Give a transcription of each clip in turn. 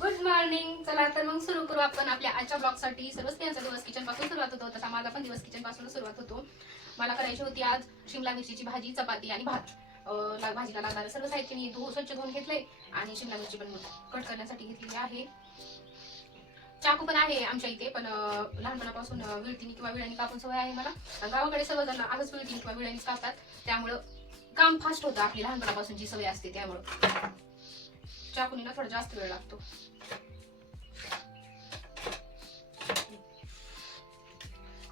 Good morning. चला तर मग सुरू करू आपण आपल्या आजच्या ब्लॉगसाठी. सर्व स्त्रियांचा दिवस किचन पासून सुरुवात होतो, तसा माझा पण दिवस किचन पासून सुरुवात होतो. मला करायची होती आज शिमला मिरचीची भाजी, चपाती आणि भात. भाजीला लागणारं सर्व साहित्य मी स्वच्छ धुवून घेतलंय आणि शिमला मिरची पण कट करण्यासाठी घेतलेली आहे. चाकू पण आहे आमच्या इथे, पण लहानपणापासून विळतीने किंवा विळ्याने कापून सवय आहे मला. गावाकडे सर्वजण आजच विळतीने किंवा विळ्यानेच कापतात, त्यामुळं काम फास्ट होतं. आपली लहानपणापासून जी सवय असते त्यामुळं चाकूनी ना थोडा जास्त वेळ लागतो.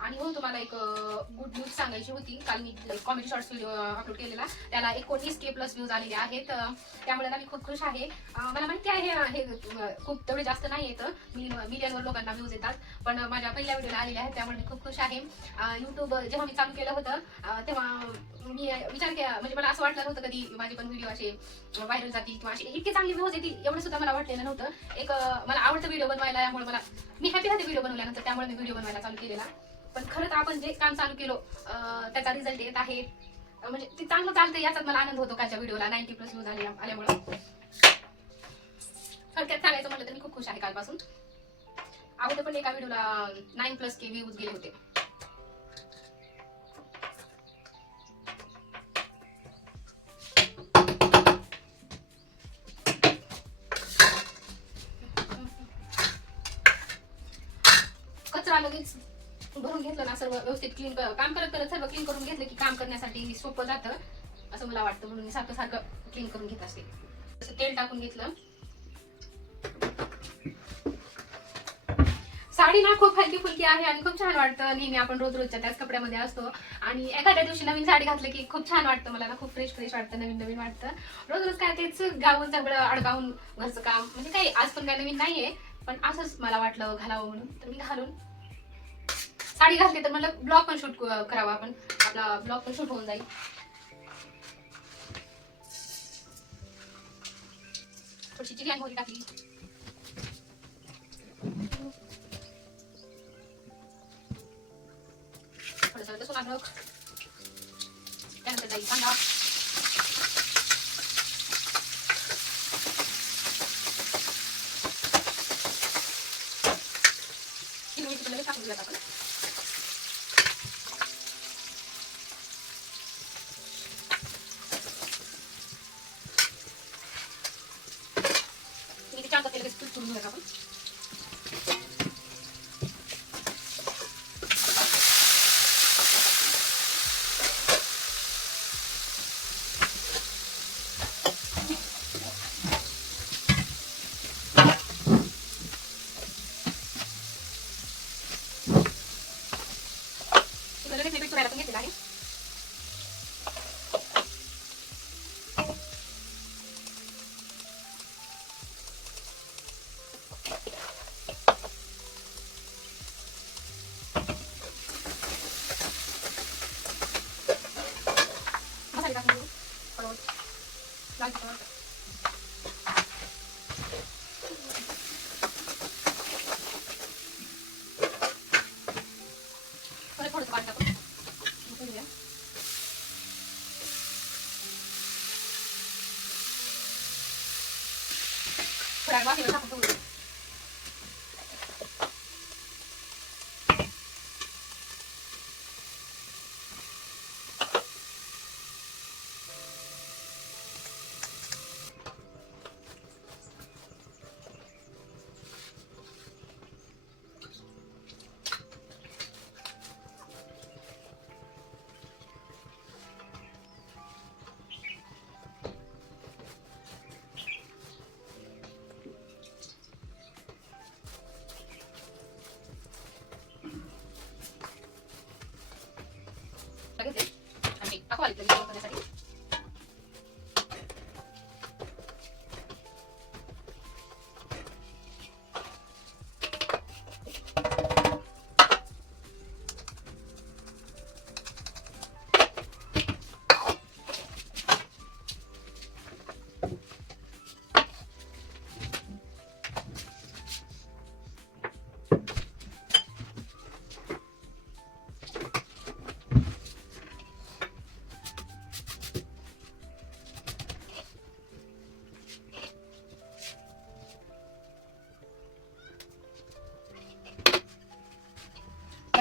आणि हो, तुम्हाला एक गुड न्यूज सांगायची होती. काल मी कॉमेडी शॉर्ट्स व्हिडिओ अपलोड केलेला, त्याला 19K+ व्ह्यूज आलेले आहेत. त्यामुळे ना मी खूप खुश आहे. मला माहिती आहे हे खूप तेवढे जास्त नाही येतं, मिलियनवर लोकांना व्ह्यूज येतात, पण माझ्या पहिल्या व्हिडिओला आलेले आहेत, त्यामुळे मी खूप खुश आहे. युट्यूब जेव्हा मी चालू केलं होतं तेव्हा मी विचार केला, म्हणजे मला असं वाटलं नव्हतं कधी माझे पण व्हिडिओ असे व्हायरल जातील किंवा असे इतके चांगले व्ह्यूज येतील, एवढं सुद्धा मला वाटलेलं नव्हतं. एक मला आवडतं व्हिडिओ बनवायला, त्यामुळे मी हॅपी राहते व्हिडिओ बनवल्यानंतर, त्यामुळे मी व्हिडिओ बनवायला चालू केलेला. पण खरंच आपण जे काम चालू केलो त्याचा रिझल्ट येत आहे, म्हणजे ते चांगलं चालतं, याचाच मला आनंद होतो. कालच्या व्हिडिओला 90+ व्ह्यूज आल्यामुळे थोडक्यात सांगायचं म्हटलं तर मी खूप खुश आहे कालपासून. अगोदर पण एका व्हिडिओला 9+ K व्ह्यूज गेले होते. कचरा लगेच भरून घेतलं ना, सर्व व्यवस्थित क्लीन काम करत करत सर्व क्लीन करून घेतलं की काम करण्यासाठी सोपं जातं असं मला वाटतं, म्हणून मी सारखं सारखं क्लीन करून घेत असते. तसं तेल टाकून घेतलं. साडी ना खूप हलकी फुलकी आहे आणि खूप छान वाटतं. नेहमी आपण रोज रोजच्या त्याच कपड्यामध्ये असतो आणि एखाद्या दिवशी नवीन साडी घातलं की खूप छान वाटतं. मला ना खूप फ्रेश फ्रेश वाटतं, नवीन नवीन वाटतं. रोज रोज काय तेच गावून सगळं अडकावून घरचं काम, म्हणजे काही आज पण काय नवीन नाहीये, पण असंच मला वाटलं घालावं म्हणून, तर मी घालून साडी घातली. तर मला ब्लॉग पण शूट करावा, आपण आपला ब्लॉग पण शूट होऊन जाईल. थोडीशी जिरी आणि मोहरी टाकली. थोडंसं लसूण अद्रक, त्यानंतर जाईल कांदा. हिरवी मिरची लगेच टाकून दिल्यात आपण. छान लगेच तूप करून घेऊयात आपण. लगेच मी चुरायला पण घेतलेला आहे. मसाले टाकून घेऊ. हळद, लाल तिखट, परत थोडंसं पाणी टाकून घेऊया. थोड्या वाफेवर टाकून ठेवूया. घेते आणि टाकू आली करण्यासाठी.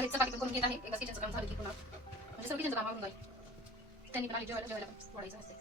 डायरेक्ट चपाती पण करून घेत आहे. एकदा किचनचं काम झालं की पुन्हा म्हणजे सगळं किचनचं काम आवरून जाईल. त्यांनी पण आली जेवायला पण वाढायचं असते.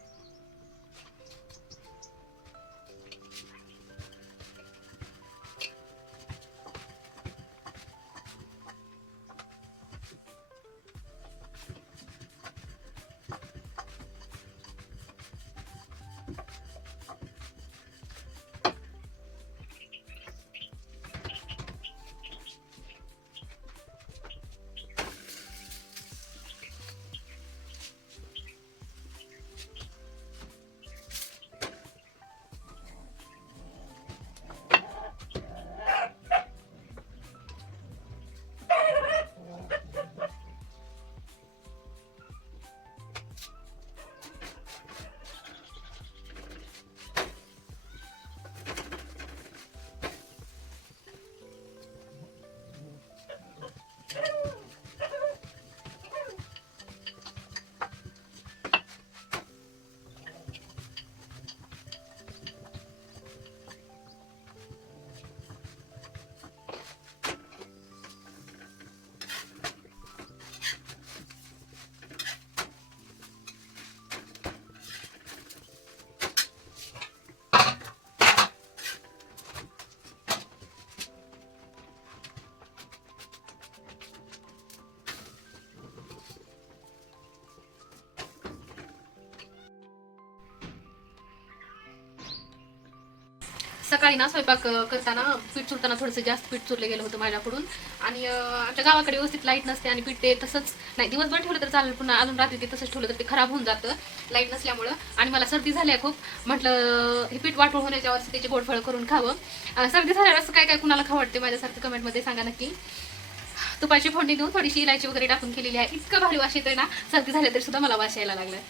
सकाळी ना स्वयंपाक करताना पीठ चुरताना थोडंसं जास्त पीठ चुरलं गेलं होतं माझ्याकडून. आणि आमच्या गावाकडे व्यवस्थित लाईट नसते आणि पीठ ते तसंच नाही दिवसभर ठेवलं तर चालेल, पुन्हा अजून रात्री ते तसंच ठेवलं तर ते खराब होऊन जातं लाईट नसल्यामुळं. आणि मला सर्दी झाली आहे खूप, म्हटलं हे पीठ वाटून होण्याच्या वर्षी त्याची गोडफळ करून खावं. सर्दी झाल्यावर असं काय काय कुणाला खावं वाटते माझ्यासारखं कमेंटमध्ये सांगा नक्की. तुपाची फोडणी देऊन थोडीशी इलायची वगैरे टाकून केलेली आहे. इतकं भारी वास येतोय ना, सर्दी झाली तरी सुद्धा मला वास यायला लागलाय.